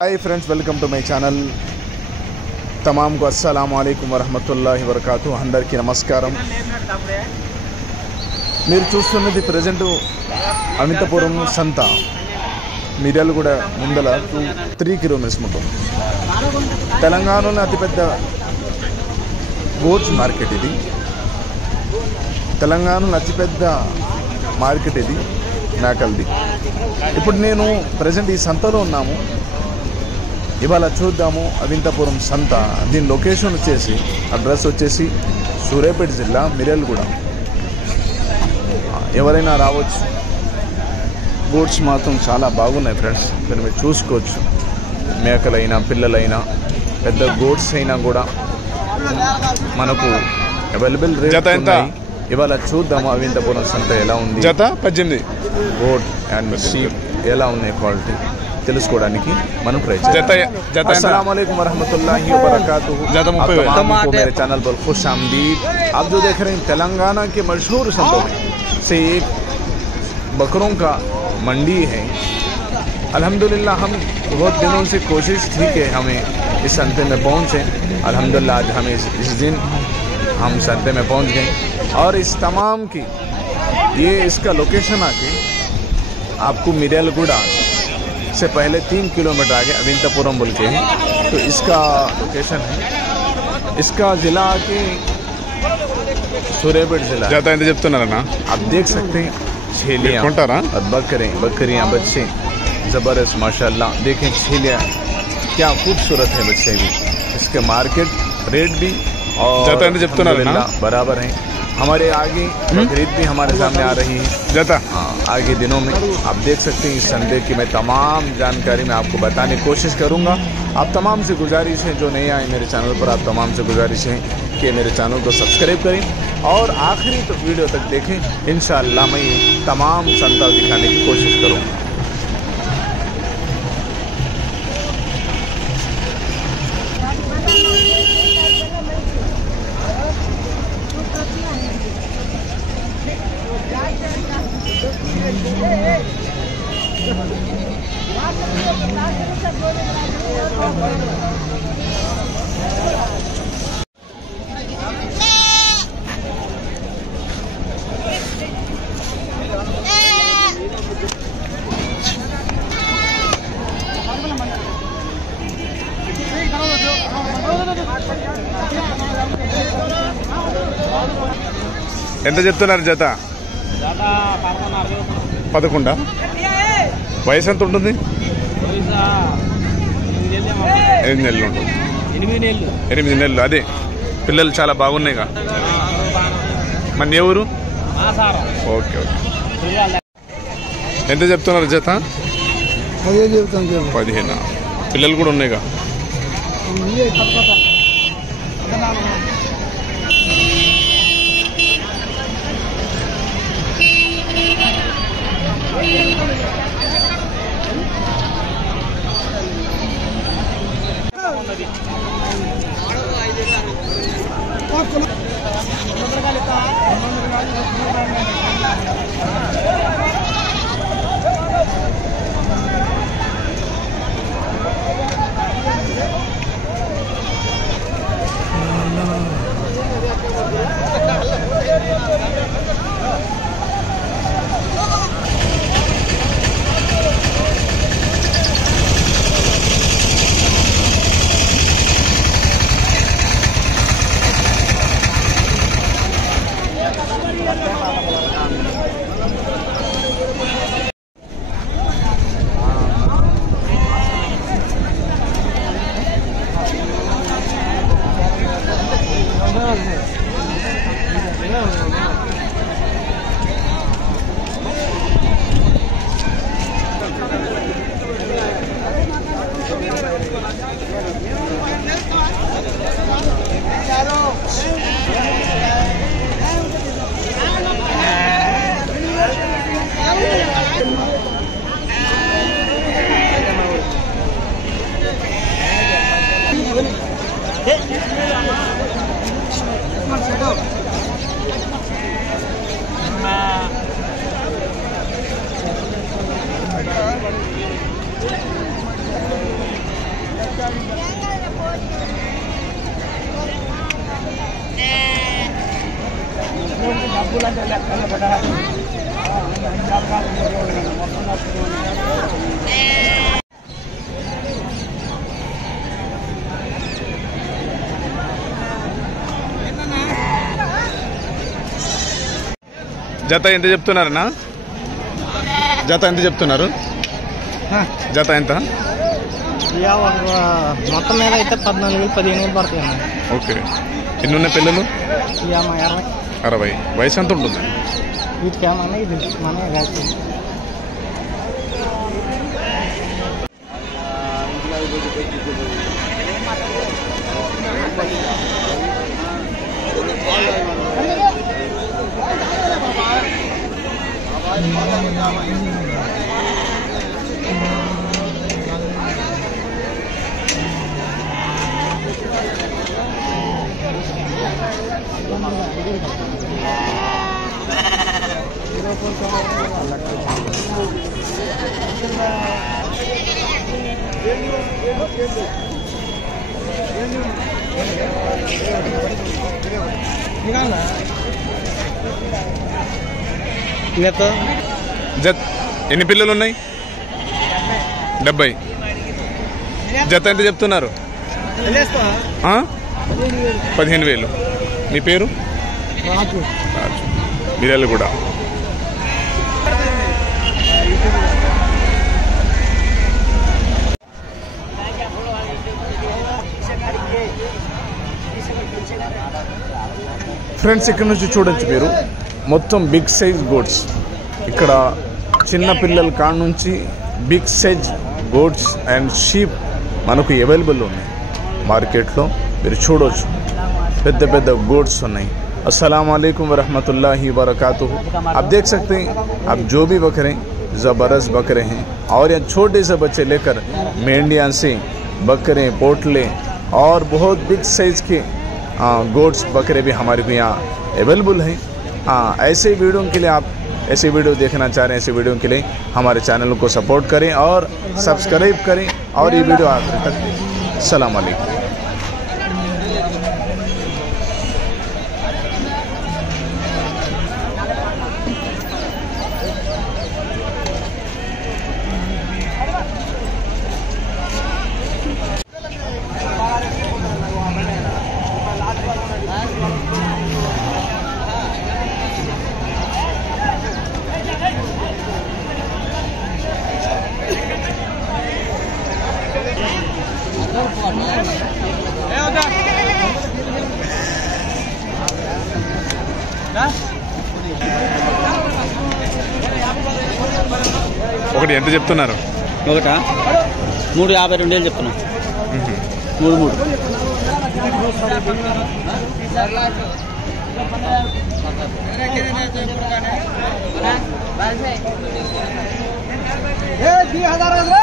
Hi friends, welcome to my channel. तमाम को अस्सलाम वालेकुम वरहमतुल्लाहि वबरकातुहु. అందరికీ నమస్కారం. మీరు చూస్తున్నది ప్రెజెంట్ అనంతపురం సంత, మిర్యాలగూడ ముందల 3 కిలోమీటర్స్ ఉంటుంది. తెలంగాణలోని అతిపెద్ద గోడ్స్ మార్కెట్ ఇది. తెలంగాణలో అతిపెద్ద మార్కెట్ ఇది మేకల్ది. ఇప్పుడు నేను ప్రెజెంట్ ఈ సంతలో ఉన్నాము. ఇవాళ చూద్దాము అనంతపురం సంత. దీని లొకేషన్ వచ్చేసి, అడ్రస్ వచ్చేసి సూర్యాపేట జిల్లా మిర్యాలగూడ. ఎవరైనా రావచ్చు. గోడ్స్ మాత్రం చాలా బాగున్నాయి ఫ్రెండ్స్. మీరు చూసుకోవచ్చు. మేకలైనా పిల్లలైనా పెద్ద గోడ్స్ అయినా కూడా మనకు అవైలబుల్ రేట్ ఉన్నాయి. ఇవాళ చూద్దాము అనంతపురం సంత ఎలా ఉంది, జత 18 గోడ్ అండ్ షీప్ ఎలా ఉన్నాయి క్వాలిటీ తెలుసుకోవడానికి మనం ప్రయత్నిస్తాం. अस्सलाम वालेकुम वरहमतुल्लाहि वबरकातुहु. आपको मेरे चैनल पर खुश आमदीद. आप जो देख रहे हैं तेलंगाना के मशहूर संतों में से एक बकरों का मंडी है. अल्हम्दुलिल्लाह हम बहुत दिनों से कोशिश थी कि हमें इस संते में पहुँचे. अल्हम्दुलिल्लाह आज हमें इस दिन हम संते में पहुँच गए. और इस तमाम की ये इसका लोकेशन आके आपको मिर्यालगूडा से पहले 3 किलोमीटर आगे अनंतपुरम बोल के है, तो इसका लोकेशन है. इसका ज़िला के सूर्यापेट ज़िला. जता ఎంత చెప్తున్నారన్నా? आप देख सकते हैं छेलियाँ और बकरियाँ बच्चे ज़बरदस्त माशाल्लाह. देखें छेलियाँ क्या खूबसूरत है बच्चे भी. इसके मार्केट रेट भी और बराबर हैं. हमारे आगे बकरीद भी हमारे सामने आ रही है. जता आगे दिनों में आप देख सकते हैं. इस संडे की मैं तमाम जानकारी मैं आपको बताने की कोशिश करूंगा. आप तमाम से गुजारिश है, जो नए आए मेरे चैनल पर, आप तमाम से गुजारिश है कि मेरे चैनल को सब्सक्राइब करें और आखिरी तो वीडियो तक देखें. इंशाअल्लाह मैं तमाम संता दिखाने की कोशिश करूँगा. ఎంత చెప్తున్నారు జత? 11. వయసు ఎంత ఉంటుంది? 8 నెలలు ఉంటుంది. 8 నెలలు. అదే పిల్లలు చాలా బాగున్నాయిగా. మన ఎవరు? Okay okay. ఎంత చెప్తున్నారు జత? 15. పిల్లలు కూడా ఉన్నాయిగా. జత ఎంత చెప్తున్నారన్నా? జత ఎంత చెప్తున్నారు? జత ఎంత? మొత్తం మీద అయితే 14,000-15,000 పడుతుంది. ఓకే. ఎన్ని ఉన్నాయి పిల్లలు? 60. వయసు ఎంత ఉంటుంది? వీటికేమన్నా ఇది మన రాసి ఎన్ని పిల్లలు ఉన్నాయి? 70. జత ఎంత చెప్తున్నారు? 15,000. మీ పేరు? మీరెళ్ళు కూడా. ఫ్రెండ్స్, ఇక్కడ నుంచి చూడొచ్చు మీరు మొత్తం బిగ్ సైజ్ గోడ్స్. ఇక్కడ చిన్న పిల్లల కాడ నుంచి big size goats and sheep మనకు అవైలబుల్ ఉన్నాయి మార్కెట్లో. మీరు చూడొచ్చు పెద్ద పెద్ద गोड्स ఉన్నాయి. अस्सलाम वालेकुम वरहमतुल्लाहि वबरकातुहू। आप देख सकते हैं, आप जो भी बकरे ज़बरदस्त बकरे हैं और यहाँ छोटे से बच्चे लेकर मेंढियाँ से बकरे, पोटले और बहुत बिग साइज़ के गोड्स बकरे भी हमारे को यहाँ अवेलेबल हैं। ऐसे वीडियो के लिए आप ऐसे वीडियो देखना चाह रहे हैं, ऐसे वीडियो के लिए हमारे चैनल को सपोर्ट करें और सब्सक्राइब करें और ये वीडियो आखिर तक देखें। अस्सलाम वालेकुम। ఒకటి ఎంత చెప్తున్నారు? ఒకటా 3,52,000 చెప్తున్నా. 3 3